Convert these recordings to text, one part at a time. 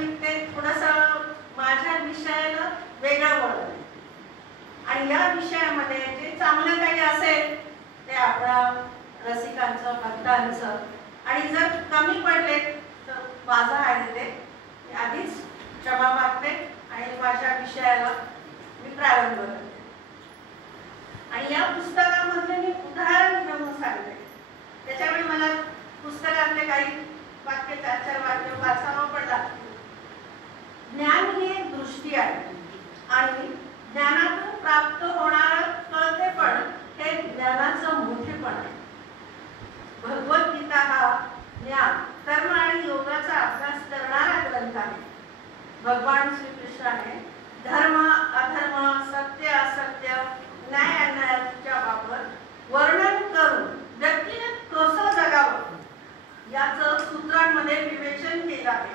वास्तविकतेत थोडंसं माझ्या विषयाला वेगळं वळण आणि या विषयामध्ये जे चांगलं काही असेल ते आपल्या रसिकांचं भक्तांचं आणि जर कमी पडले तर माझं आहे ते आधीच क्षमा मागते आणि माझ्या विषयाला मी प्रारंभ करते. आणि या पुस्तकामधले मी उदाहरण घेऊन सांगते. त्याच्यामुळे मला पुस्तकातले काही वाक्य 4-4 वाक्य वाचावं पडतात. ज्ञान ही एक दृष्टी आहे आणि ज्ञानातून प्राप्त होणारं कळतेपण हे ज्ञानाचं मोठेपण आहे. भगवद्गीता हा ज्ञान कर्म आणि योगाचा अभ्यास करणारा ग्रंथ आहे. भगवान श्रीकृष्णाने धर्म अधर्म सत्य असत्य न्याय अन्यायाच्या बाबत वर्णन करून व्यक्तीने कसं जगावं याचं सूत्रांमध्ये विवेचन केलं आहे.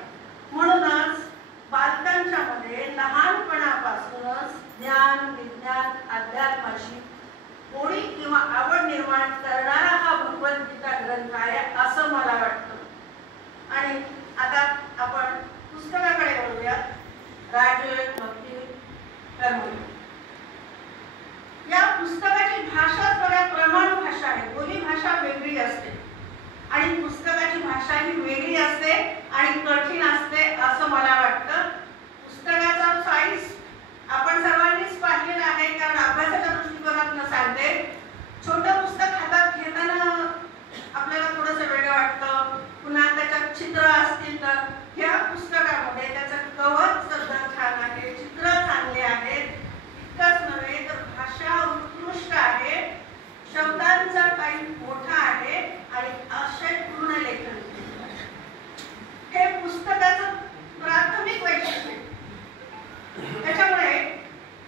म्हणूनच बालकांच्या मध्ये लहानपणापासूनच ज्ञान विज्ञान अध्यात्माची ओढी किंवा आवड निर्माण करणारा हा भगवद्गीता ग्रंथ आहे असं मला वाटतं. आणि आता आपण पुस्तकाकडे वळूयात. राजयोग भक्ती कर्मयोग या पुस्तकाची भाषा बघा प्रमाण भाषा आहे. बोली भाषा वेगळी असते आणि पुस्तकाची भाषा ही वेगळी असते आणि कठीण असते असं मला वाटतं. पुस्तकाचा साईज आपण सर्वांनीच पाहिलेला आहे कारण अभ्यासाच्या दृष्टिकोनातून सांगते. छोटं पुस्तक हातात घेताना आपल्याला थोडंसं वेगळं वाटतं. पुन्हा त्याच्यात चित्र असतील तर ह्या पुस्तकामध्ये त्याचं कव्हर सुद्धा छान आहे, चित्र चांगले आहेत. इतकंच नव्हे तर भाषा उत्कृष्ट आहे, शब्दांचा टाईप मोठा आहे आणि आशयपूर्ण लेखन केलेलं आहे. हे पुस्तकाचं प्राथमिक वैशिष्ट्य. त्याच्यामुळे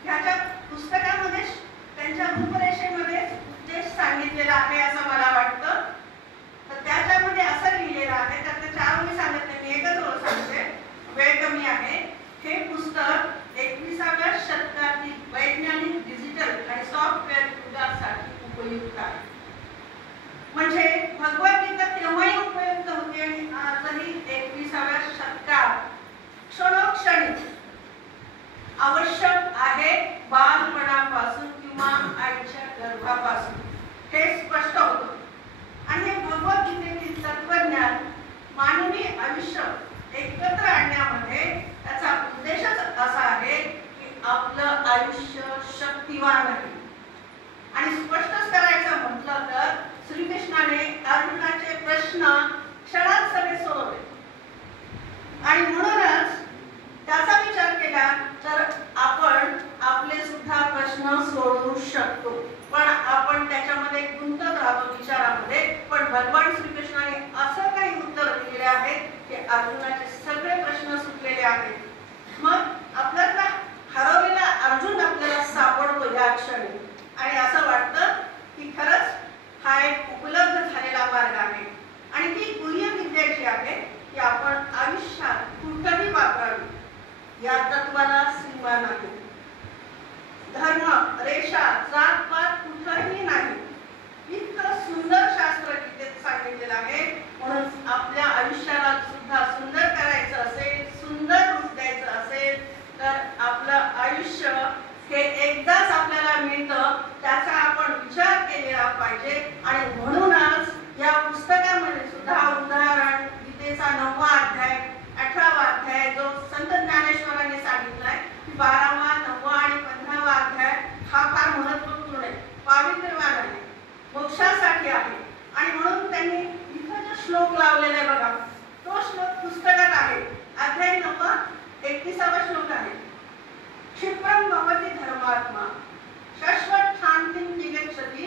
ह्याच्या पुस्तकामध्ये त्यांच्या रूपरेषेमध्ये उद्देश सांगितलेला आहे असं मला वाटतं. तर त्याच्यामध्ये असं लिहिलेलं आहे, त्यातले 4 मी सांगत नाही, मी एकच रोज सांगते, वेळ कमी आहे. हे पुस्तक 21व्या शतकातील वैज्ञानिक डिजिटल आणि सॉफ्टवेअर युगासाठी उपयुक्त आहे. म्हणजे भगवद्गीता तेव्हाही उपयुक्त होती आणि आजही 21व्या शतकात क्षणोक्षणी आवश्यक आहे. बालपणापासून किंवा आईच्या गर्भापासून हे स्पष्ट होतं. आणि हे भगवद्गीतेतील तत्वज्ञान मानवी आयुष्य एकत्र आणण्यामध्ये त्याचा उद्देशच असा आहे की आपलं आयुष्य शक्तिवान आहे. आणि स्पष्टच करायचं म्हटलं तर श्रीकृष्णाने अर्जुनाचे प्रश्न क्षणात सगळे सोडवले आणि म्हणूनच त्याचा विचार केला तर आपण आपले सुद्धा प्रश्न सोडवू शकतो. पण आपण त्याच्यामध्ये गुंतत राहतो विचारामध्ये. पण भगवान श्रीकृष्णाने असं काही उत्तर दिलेले आहेत की अर्जुनाचे सगळे प्रश्न सुटलेले आहेत. मग आपल्याला हरवलेला अर्जुन आपल्याला सापडतो या क्षणी आणि असं वाटतं की खरंच हा एक उपलब्ध झालेला मार्ग आहे. आणि ती गुह्य विद्या जी आहे की आपण आयुष्यात कुठेही वापरावी. या तत्वाला सीमा नाही, धर्म रेषा जातपात कुठेही नाही. इतकं सुंदर शास्त्र गीतेत सांगितलेलं आहे. म्हणून आपल्या आयुष्याला सुद्धा सुंदर करायचं असेल, सुंदर रूप द्यायचं असेल तर आपलं आयुष्य हे एकदाच आपल्याला मिळतं, त्याचा आपण विचार केलेला पाहिजे. आणि म्हणूनच या पुस्तकामध्ये सुद्धा उदाहरण गीतेचा 9वा अध्याय 18वा अध्याय जो संत ज्ञानेश्वरांनी सांगितलाय की 12वा 9वा आणि 15वा अध्याय हा फार महत्त्वपूर्ण आहे, पावित्र्यवान आहे, मोक्षासाठी आहे. आणि म्हणून त्यांनी इथं जो श्लोक लावलेला आहे बघा, तो श्लोक पुस्तकात आहे. अध्याय 9 31वा श्लोक आहे. क्षिप्रं भवति धर्मात्मा शाश्वत शांतिं निगच्छति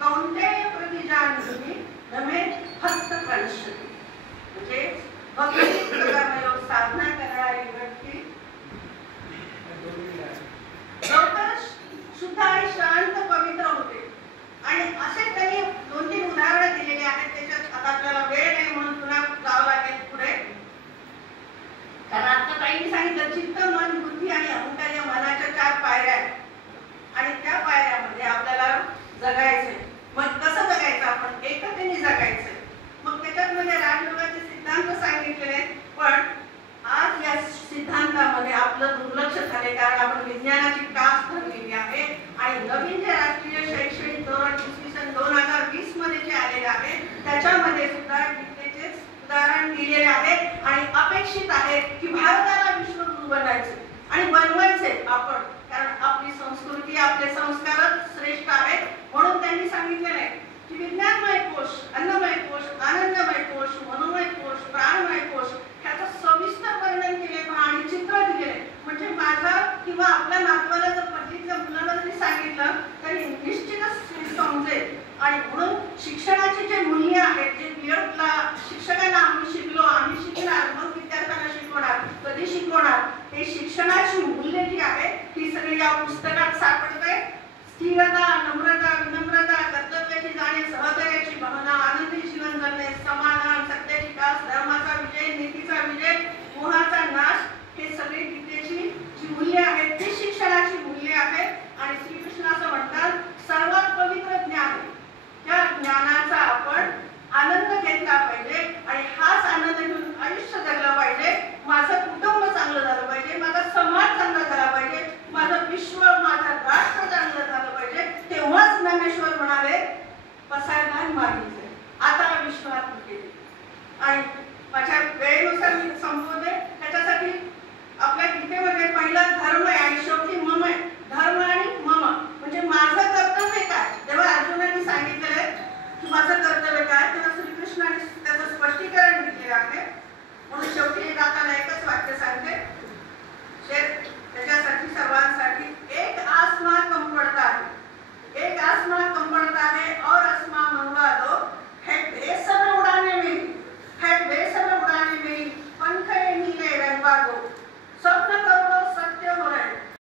कौन्तेय प्रतिजानीहि रमे भक्त प्रणश्यति. म्हणजे भक्ती कर्मयोग साधना करणारी व्यक्ती लवकर शुद्ध आणि शांत पवित्र होते. आणि असे त्यांनी 2-3 उदाहरणं दिलेली आहेत. त्याच्यात आता आपल्याला वेळ नाही म्हणून पुन्हा जावं लागेल पुढे. कारण आता ताईंनी सांगितलं चित्त मन बुद्धी आणि अहंकार या मनाच्या 4 पायऱ्या आहेत आणि त्या पायऱ्यामध्ये आपल्याला जगायचंय. मग कसं जगायचं? आपण एकतेने जगायचंय. मग त्याच्यात म्हणजे राजयोगाचे सिद्धांत सांगितलेले आहेत. पण आज या आहेत की भारताला विश्वगुरु बनायचे आणि बनवायचे आपण, कारण आपली संस्कृती आपले संस्कारच श्रेष्ठ आहेत. म्हणून त्यांनी सांगितलेलं आहे की विज्ञानमय कोश, अन्नमय कोश, आनंदमय कोश, मनोमय कोश, प्राणमय कोश ह्याचं सविस्तर वर्णन केले आणि चित्र दिले. म्हणजे माझा किंवा आपल्या नातवाला जर पल्लीतल्या मुलाला जरी सांगितलं तरी निश्चितच समजेल. आणि म्हणून शिक्षणाचे जे मूल्य आहेत, जे बीएडला शिक्षकांना आम्ही शिकलो, आम्ही शिकणार, मग विद्यार्थ्यांना शिकवणार, कधी शिकवणार, हे शिक्षणाची मूल्य जी आहेत ही सगळी या पुस्तकात सापडते. स्थिरता, नम्रता,